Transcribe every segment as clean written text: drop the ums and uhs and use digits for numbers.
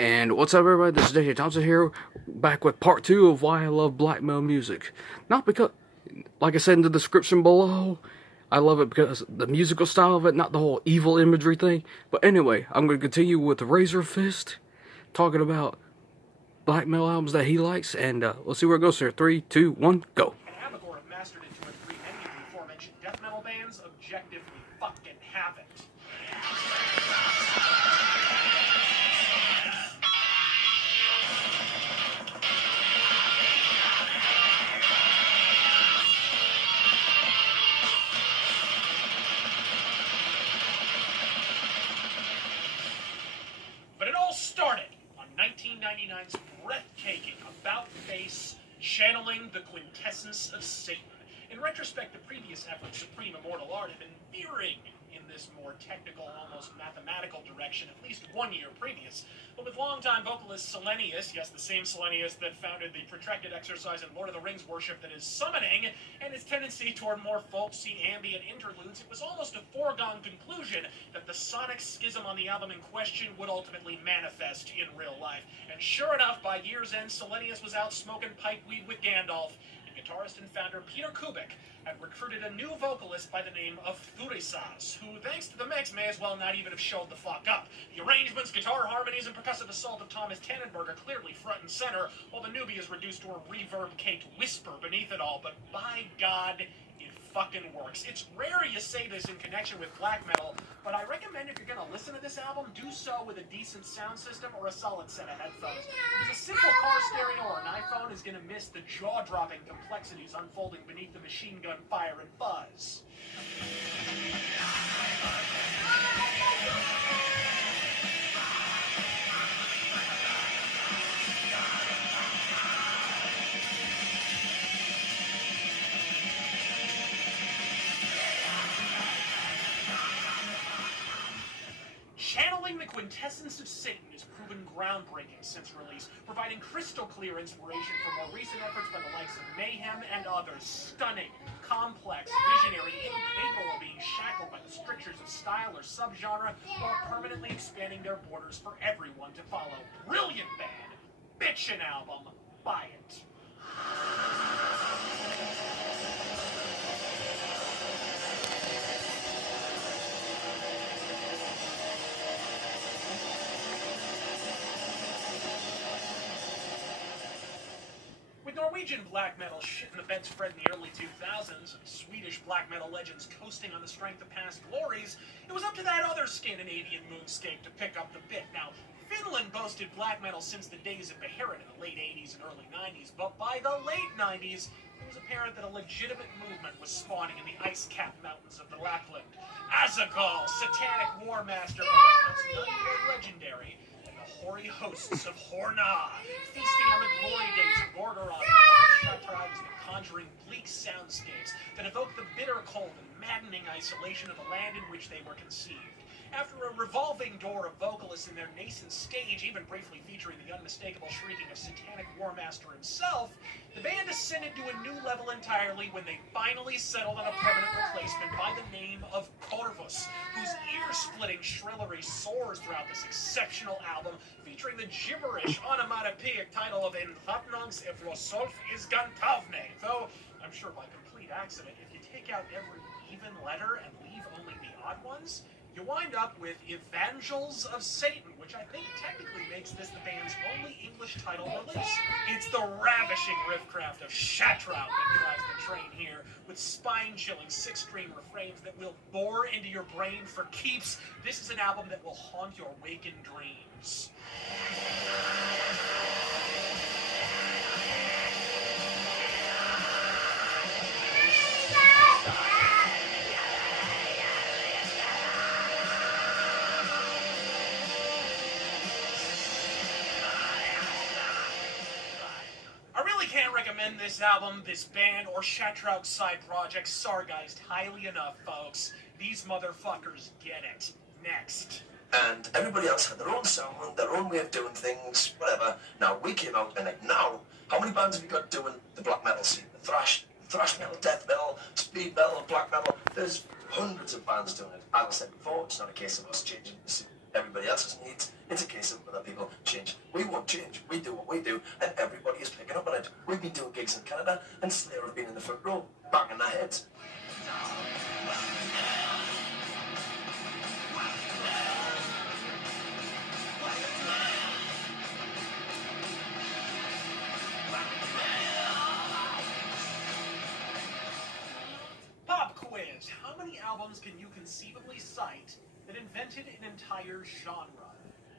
And what's up, everybody? This is DJ Thompson here, back with part 2 of why I love black metal music. Not because, like I said in the description below, I love it because the musical style of it, not the whole evil imagery thing. But anyway, I'm going to continue with Razor Fist, talking about black metal albums that he likes, and let's see where it goes here. 3, 2, 1, go. And Amagor have mastered it to a degree many of the aforementioned death metal bands objectively fucking haven't. But it all started on 1999's breathtaking about-face channeling the quintessence of Satan. In retrospect, the previous effort, Supreme Immortal Art, had been veering in this more technical, almost mathematical direction at least 1 year previous. But with longtime vocalist Selenius, yes, the same Selenius that founded the protracted exercise in Lord of the Rings worship that is summoning, and his tendency toward more folksy ambient interludes, it was almost a foregone conclusion that the sonic schism on the album in question would ultimately manifest in real life. And sure enough, by year's end, Selenius was out smoking pipeweed with Gandalf, and guitarist and founder Peter Kubik had recruited a new vocalist by the name of Thurisaz, who, thanks to the mix, may as well not even have showed the fuck up. The arrangements, guitar harmonies, and percussive assault of Thomas Tannenberg are clearly front and center, while the newbie is reduced to a reverb-caked whisper beneath it all, but by God, it fucking works. It's rare you say this in connection with black metal, but I recommend if you're gonna listen to this album, do so with a decent sound system or a solid set of headphones. Because a simple car stereo or an iPhone is gonna miss the jaw-dropping complexities unfolding beneath the machine gun fire and buzz. Channeling the quintessence of Satan has proven groundbreaking since release, providing crystal clear inspiration for more recent efforts by the likes of Mayhem and others. Stunning, complex, visionary, incapable of being shackled by the strictures of style or subgenre, while permanently expanding their borders for everyone to follow. Brilliant band, bitchin' album, buy it. With Norwegian black metal shitting the bed spread in the early 2000s, and Swedish black metal legends coasting on the strength of past glories, it was up to that other Scandinavian moonscape to pick up the bit. Now, Finland boasted black metal since the days of Beherit in the late 80s and early 90s, but by the late 90s, it was apparent that a legitimate movement was spawning in the ice-capped mountains of the Lapland. Azagol, satanic war master, but legendary, hoary hosts of Horna, feasting on the glory days of Gorgoroth and Shattrath has been conjuring bleak soundscapes that evoke the bitter cold and maddening isolation of the land in which they were conceived. After a revolving door of vocalists in their nascent stage, even briefly featuring the unmistakable shrieking of satanic war master himself, the band ascended to a new level entirely when they finally settled on a permanent replacement by the name of Corvus, whose ear-splitting shrillery soars throughout this exceptional album, featuring the gibberish onomatopoeic title of En Vatnangs Evrosolf Isgantavne, though I'm sure by complete accident, if you take out every even letter and leave only the odd ones, you wind up with Evangels of Satan, which I think technically makes this the band's only English title release. It's the ravishing riffcraft of Shattrath that drives the train here, with spine-chilling 6-string refrains that will bore into your brain for keeps. This is an album that will haunt your wakened dreams. Can't recommend this album, this band, or Shattrath's side project Sargeist highly enough, folks. These motherfuckers get it. Next. And everybody else had their own sound, their own way of doing things, whatever. Now we came out and now, how many bands have you got doing the black metal scene? The thrash metal, death metal, speed metal, black metal. There's hundreds of bands doing it. As I said before, it's not a case of us changing everybody else's needs. It's a case of other people changing We won't change. We do what we do, and everybody is picking up on it. We've been doing gigs in Canada, and Slayer have been in the front row, banging their heads. Pop quiz. How many albums can you conceivably cite that invented an entire genre?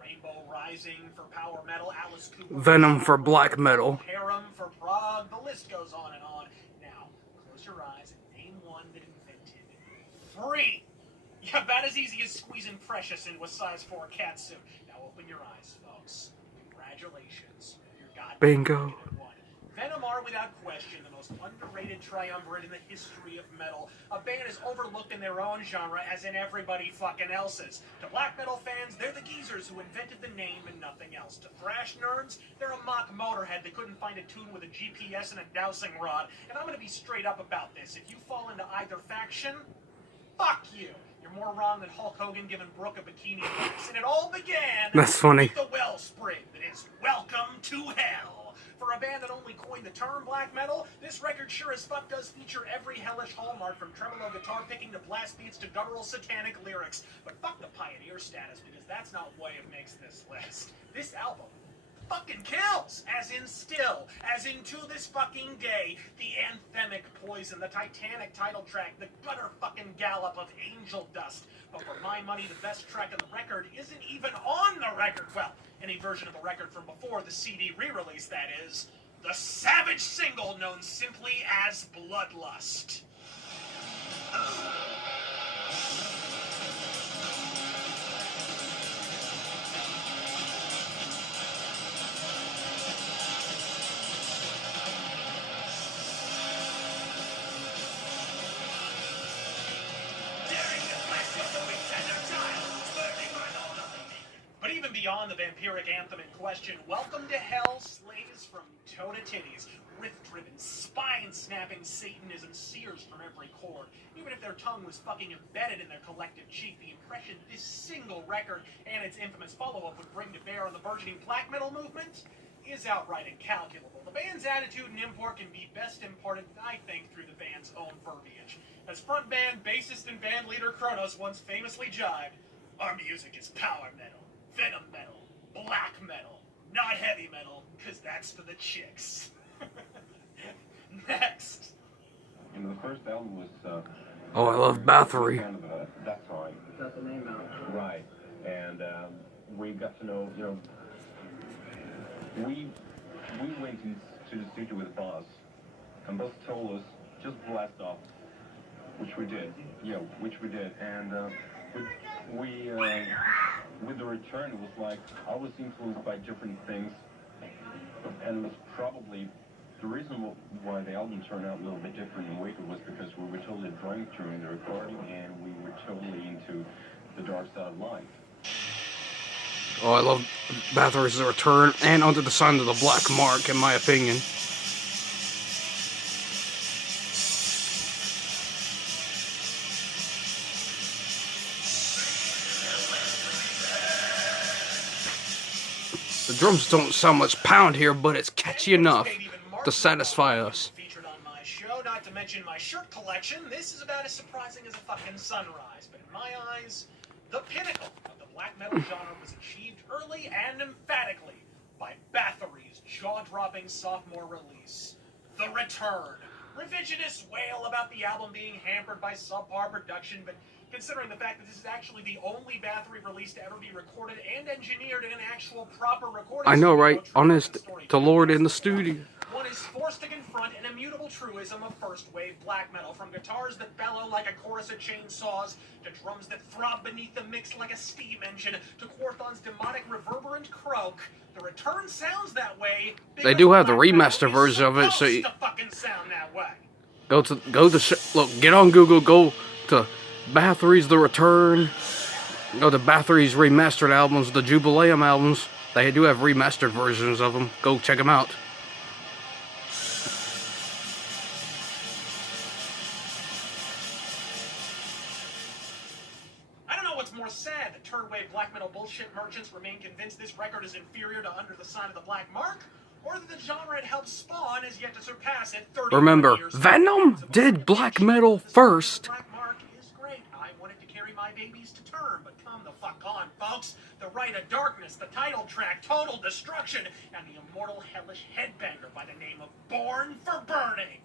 Rainbow Rising for power metal, Alice Cooper Venom for black metal. Harem for prog, the list goes on and on. Now, close your eyes and name one that invented 3. Yeah, about as easy as squeezing Precious into a size 4 catsuit. Now open your eyes, folks. Congratulations. You're goddamn Bingo. right at one. Venom are, without question, the most underrated triumvirate in the history of metal. A band is overlooked in their own genre, as in everybody fucking else's. To black metal fans, they're the geezers who invented the name and nothing else. To thrash nerds, they're a mock Motorhead that couldn't find a tune with a GPS and a dowsing rod. And I'm gonna be straight up about this. If you fall into either faction, fuck you. You're more wrong than Hulk Hogan giving Brooke a bikini race. And it all began That's funny. with the wellspring that is Welcome to Hell. For a band that only coined the term black metal, this record sure as fuck does feature every hellish hallmark from tremolo guitar picking to blast beats to guttural satanic lyrics. But fuck the pioneer status, because that's not what makes this list. This album fucking kills, as in still, as in to this fucking day, the anthemic Poison, the Titanic title track, the gutter fucking gallop of Angel Dust. But for my money, the best track on the record isn't even on the record. Well, any version of the record from before the CD re-release, that is. The savage single known simply as Bloodlust. But even beyond the vampiric anthem in question, Welcome to Hell slays from toe to titties. Riff-driven, spine-snapping Satanism sears from every chord. Even if their tongue was fucking embedded in their collective cheek, the impression this single record and its infamous follow-up would bring to bear on the burgeoning black metal movement is outright incalculable. The band's attitude and import can be best imparted, I think, through the band's own verbiage. As frontman, bassist, and band leader Kronos once famously jibed, "Our music is power metal, venom metal, black metal, not heavy metal, because that's for the chicks." Next. You know, the first album was. Oh, I love Bathory. Kind of that time. Got the name out. Right, and we got to know. You know, we went to the studio with the boss, and boss told us just blast off, which we did. Yeah, which we did, and we with the return, it was like I was influenced by different things, and it was probably. The reason why the album turned out a little bit different and weaker was because we were totally drunk during the recording and we were totally into the dark side of life. Oh, I love Bathory's The Return and Under the Sign of the Black Mark, in my opinion. The drums don't sound much pound here, but it's catchy enough to satisfy us. Featured on my show, not to mention my shirt collection. This is about as surprising as a fucking sunrise, but in my eyes, the pinnacle of the black metal genre was achieved early and emphatically by Bathory's jaw-dropping sophomore release, The Return. Revisionist wail about the album being hampered by subpar production, but considering the fact that this is actually the only Bathory release to ever be recorded and engineered in an actual proper recording I know, studio, right? Honest to Lord in the studio. one is forced to confront an immutable truism of first-wave black metal, from guitars that bellow like a chorus of chainsaws, to drums that throb beneath the mix like a steam engine, to Quorthon's demonic reverberant croak. The Return sounds that way. They do have the black metal remaster is version of it, so supposed you to fucking sound that way. look, get on Google, go to Bathory's The Return, go to Bathory's remastered albums, the Jubileum albums. They do have remastered versions of them. Go check them out. I don't know what's more sad, the third wave black metal bullshit murder merchants remain convinced this record is inferior to Under the Sign of the Black Mark, or that the genre it helped spawn is yet to surpass it 30 Remember, years Venom later. did black metal first. Black Mark is great. I wanted to carry my babies to term, but come the fuck on, folks. The Rite of Darkness, the title track, Total Destruction, and the immortal hellish headbanger by the name of Born for Burning.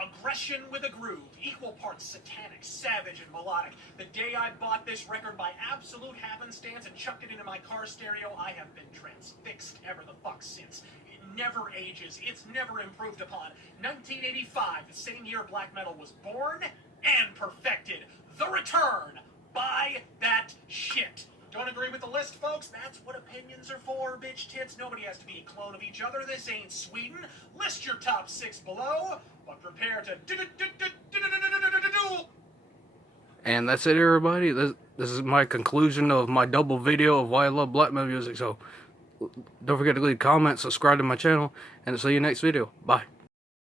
Aggression with a groove, equal parts satanic, savage, and melodic. The day I bought this record by absolute happenstance and chucked it into my car stereo, I have been transfixed ever the fuck since. It never ages, it's never improved upon. 1985, the same year black metal was born and perfected. The Return. Buy that shit. Don't agree with the list, folks? That's what opinions are for, bitch tits. Nobody has to be a clone of each other. This ain't Sweden. List your top 6 below, but prepare to duel. And that's it, everybody. This is my conclusion of my double video of why I love black metal music. So don't forget to leave comments, subscribe to my channel, and I'll see you next video. Bye.